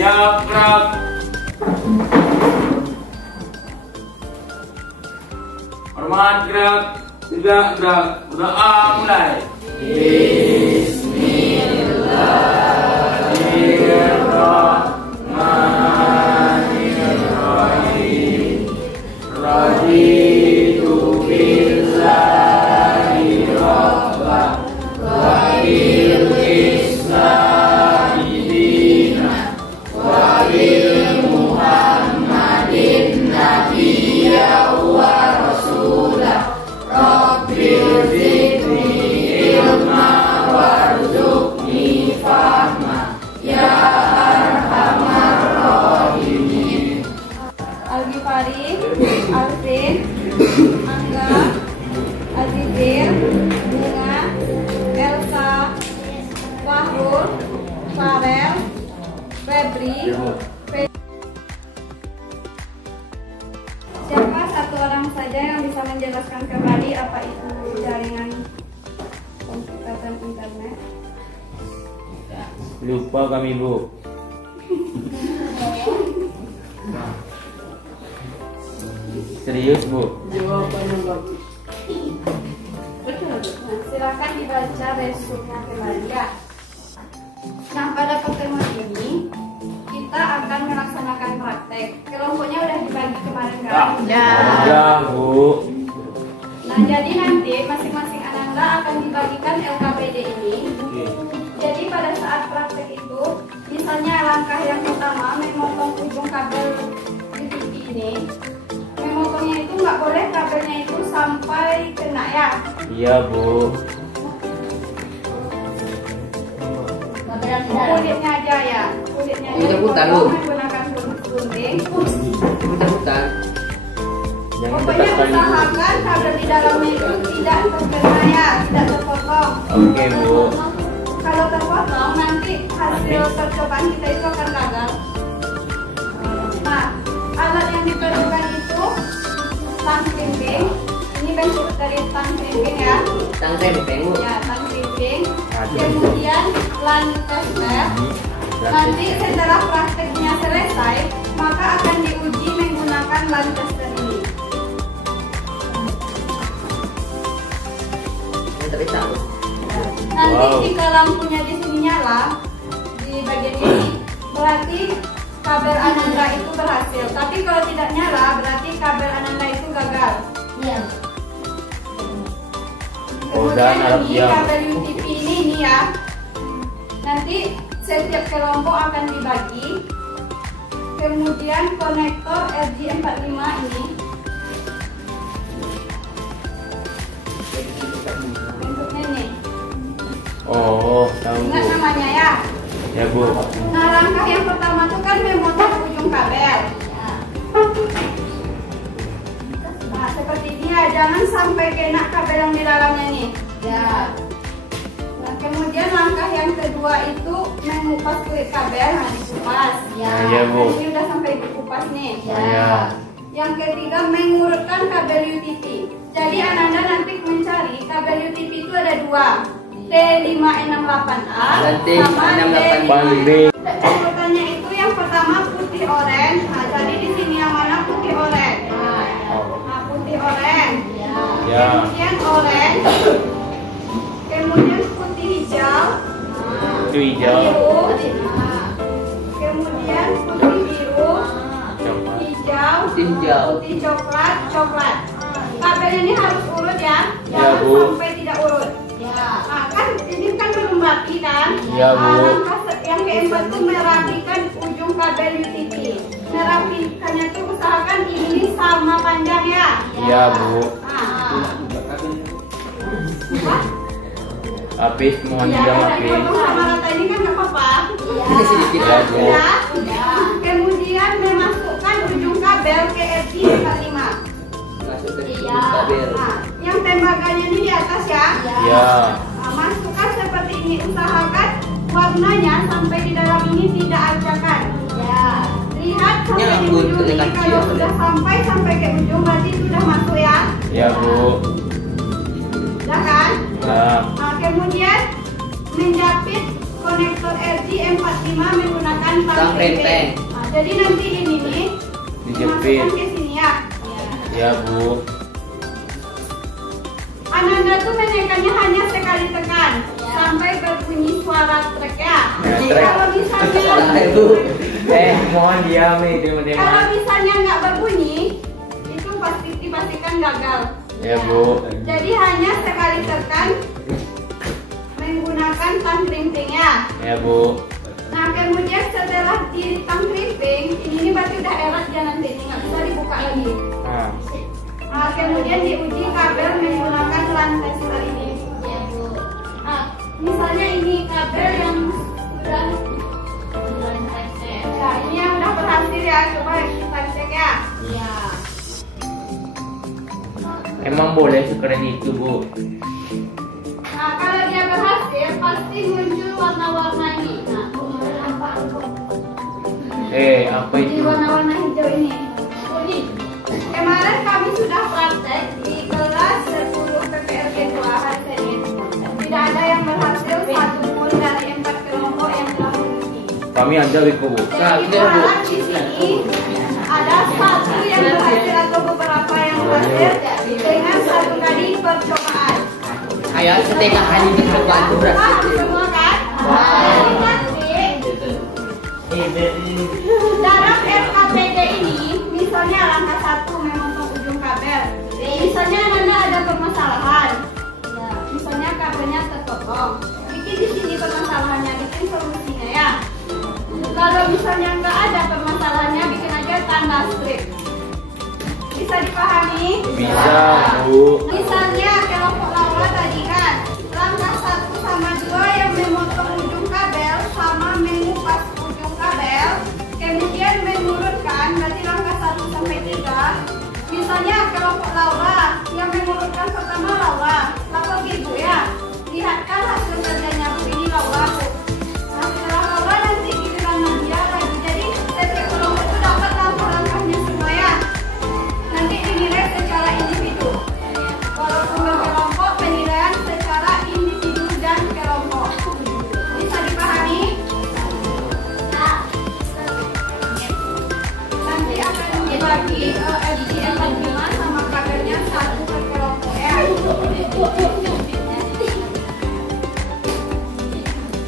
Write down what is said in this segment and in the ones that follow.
Siap, gerak. Hormat, gerak. Tidak, gerak. Berdoa mulai. Bismillahirrahmanirrahim. Raditu billahi rabban wa bil islami dinan wa bil muhammadin nabiyya wa rasulah. Rabbil zidni ilma warzuqni fahma ya arhamar rahimin. Al-Ghifari, Alvin, Angga, Azizir, Bunga, Elsa, Fahrul, Farel, Febri. Siapa satu orang saja yang bisa menjelaskan kembali apa itu jaringan komputer dan internet? Lupa kami, Bu. Serius, Bu? Jawabannya bagus. Nah, silakan dibaca besoknya kembali ya. Nah, pada pertemuan ini kita akan melaksanakan praktek. Kelompoknya udah dibagi kemarin kan? Ya, Bu. Nah, jadi nanti masing-masing ananda akan dibagikan LKPD ini. Jadi pada saat praktek itu, misalnya langkah yang pertama memotong ujung kabel di TV ini. Memotongnya itu nggak boleh kabelnya itu sampai kena ya. Iya, Bu. Kulitnya aja ya. Kulitnya aja Putar-putar, dipotong Bu. menggunakan gunting. Putar-putar. Jangan Pokoknya tekan, Bu. usahakan kabel di dalamnya itu tidak terkena ya, tidak terpotong. Oke, Bu. Kalau terpotong nanti hasil percobaan kita itu akan gagal. Nah, alat yang diperlukan itu tang krimping. Ini bentuk dari tang krimping ya. Tang tempeng, Bu. Ya, tang krimping. Kemudian lan tester. Nanti setelah prakteknya selesai, maka akan diuji menggunakan lan tester ini. Yang tak bisa, Bu. Nanti Wow. jika lampunya di sini nyala di bagian ini, berarti kabel ananda itu berhasil. Tapi kalau tidak nyala, berarti kabel ananda itu gagal. Iya. Oh, dan Kemudian harap ini diam. kabel UTP ini ya. Nanti setiap kelompok akan dibagi. Kemudian konektor RJ45 ini bentuknya nih. Oh, tahu, Ingat Bu. namanya ya. Ya, Bu. Nah, langkah yang pertama itu kan memotong ujung kabel. Nah, seperti ini ya, jangan sampai kena kabel yang di dalamnya nih. Ya. Nah, kemudian langkah yang kedua itu mengupas kulit kabel, nah dikupas. Ya. Iya, Bu. Ini udah sampai dikupas nih. Ya. Yang ketiga mengurutkan kabel UTP. Jadi Ananda nanti mencari kabel UTP itu ada dua. T568A Dan sama T568B. Urutannya itu yang pertama putih orange. Nah, jadi di sini yang mana putih orange? Nah, putih orange. Ya. Kemudian orange. Kemudian putih hijau. Itu hijau. Biru. Kemudian putih biru. Coba. Hijau. Putih hijau. Putih coklat. Coklat. Kabel ini harus urut ya. Ya, Jangan Bu. sampai tidak urut. Nah, kan ini kan belum rapi kan? Iya, Bu. Langkah yang keempat itu merapikan ujung kabel UTP. Merapikannya itu usahakan ini sama panjang ya. Iya, Bu. Nah, Habis, mohon ya, juga kalau maafin. dipotong sama rata ini kan nggak apa-apa. Ini sedikit, Ya, Bu. Ya. Kemudian memasukkan ujung kabel ke RJ45. Masuk ke Iya. kabel. Nah, yang tembakannya ini di atas ya. Ya. Nah, masukkan seperti ini. Usahakan warnanya sampai di dalam ini tidak acakan. Ya. Lihat sampai di Nyambut ujung ke ini. kaki Kalau ya, sudah sampai ke ujung berarti sudah masuk ya. Ya, Bu. Sudah kan? Ya. Nah, kemudian menjepit konektor RJ45 menggunakan tang rempeng. Nah, jadi nanti ini nih Dijepit. dimasukkan ke sini ya. Ya Bu. Ananda tuh menekannya hanya sekali tekan sampai berbunyi suara trek ya. Ya, Jadi trek. kalau misalnya Bu. Mohon diam nih kalau teman-teman. misalnya nggak berbunyi itu pasti dipastikan gagal. Ya Bu. Jadi hanya sekali tekan menggunakan tang krimping ya. Ya Bu. Nah kemudian setelah di tang krimping ini berarti udah erat ya nanti nggak bisa dibuka lagi. Nah, Nah, kemudian diuji kabel menggunakan lantai seperti ini. Nah, misalnya ini kabel yang sudah ya, ini yang udah berhasil ya, coba kita cek ya. emang boleh sekeren itu Bu. Nah, kalau dia berhasil pasti muncul warna-warna ini. Nah, Apa di itu? warna-warna hijau ini. Kemarin kami sudah praktek di kelas 10 PPLG 2 hari Senin. Tidak ada yang berhasil satupun dari 4 kelompok yang telah mengikuti. Kami aja Wiko Bu. Jadi kita harap di sini ada satu yang berhasil atau beberapa yang berhasil dengan satu kali percobaan. Kayak setengah kali percobaan tuh berarti. Paham semua kan? Jadi nanti dalam RKPD ini, misalnya langkah 1 memotong ujung kabel. Misalnya Anda ada permasalahan, misalnya kabelnya terpotong. Bikin di sini permasalahannya, bikin solusinya ya. Kalau misalnya nggak ada permasalahannya, bikin aja tanda strip. Bisa dipahami? Bisa Bu. Misalnya kelompok Laura tadi kan, langkah 1 sama 2 yang memotong ujung kabel sama mengupas ujung kabel, kemudian menurunkan, berarti langkah 1 sampai 3. Misalnya kelompok Laura yang mengurutkan pertama Laura, lapor ibu ya, lihatkan hasil kerjanya Bu, ini Laura Bu. Nah setelah Laura nanti giliran Nadia lagi, jadi setiap kelompok itu dapat langkah-langkahnya semua ya. Nanti dinilai secara individu. Walaupun berkelompok, penilaian secara individu dan kelompok. Bisa dipahami? Nanti akan dibagi FG 45 sama kabelnya 1 per kelompok ya.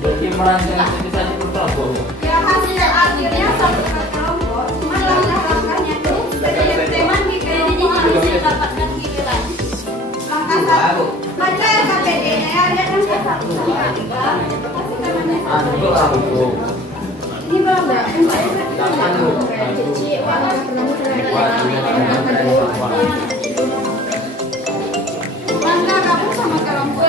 Berarti merancang bisa diperkelompok. Ya hasil akhirnya 1 per kelompok. Cuma langkah-langkahnya tuh setiap teman di kelompok harus mendapatkan giliran. Langkah 1. Baca RKPD-nya ya, lihat langkah 1 sampai 3. Kasih temannya 1. Ini belum ya? Langkah kamu sama kelompok.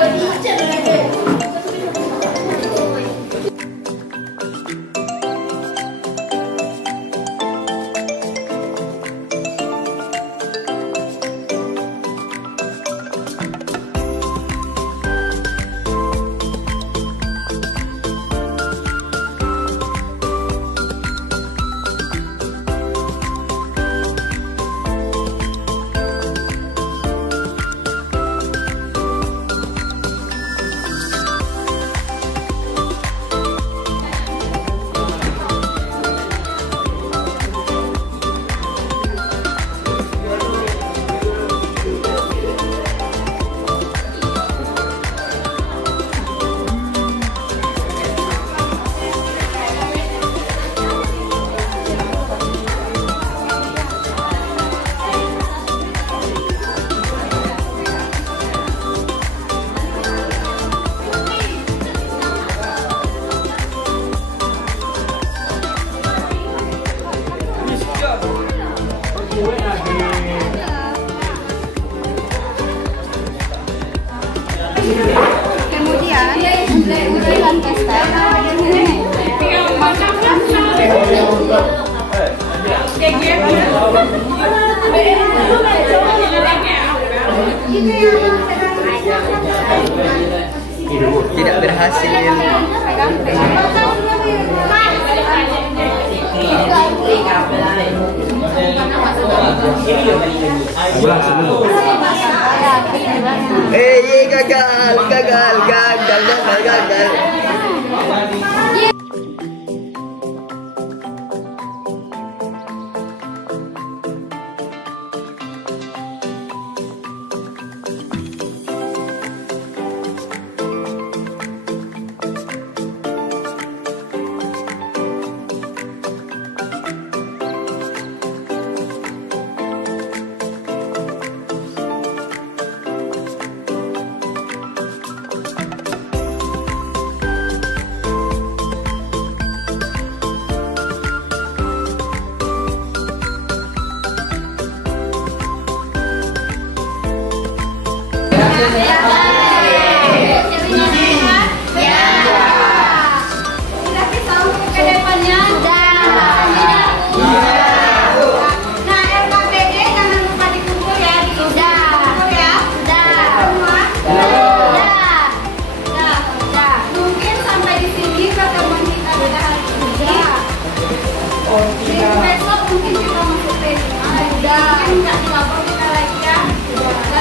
Kemudian uji lantai step masukkan Tidak berhasil. Gagal, gagal, gagal, gagal, gagal.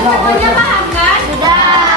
Semuanya paham kan? Sudah.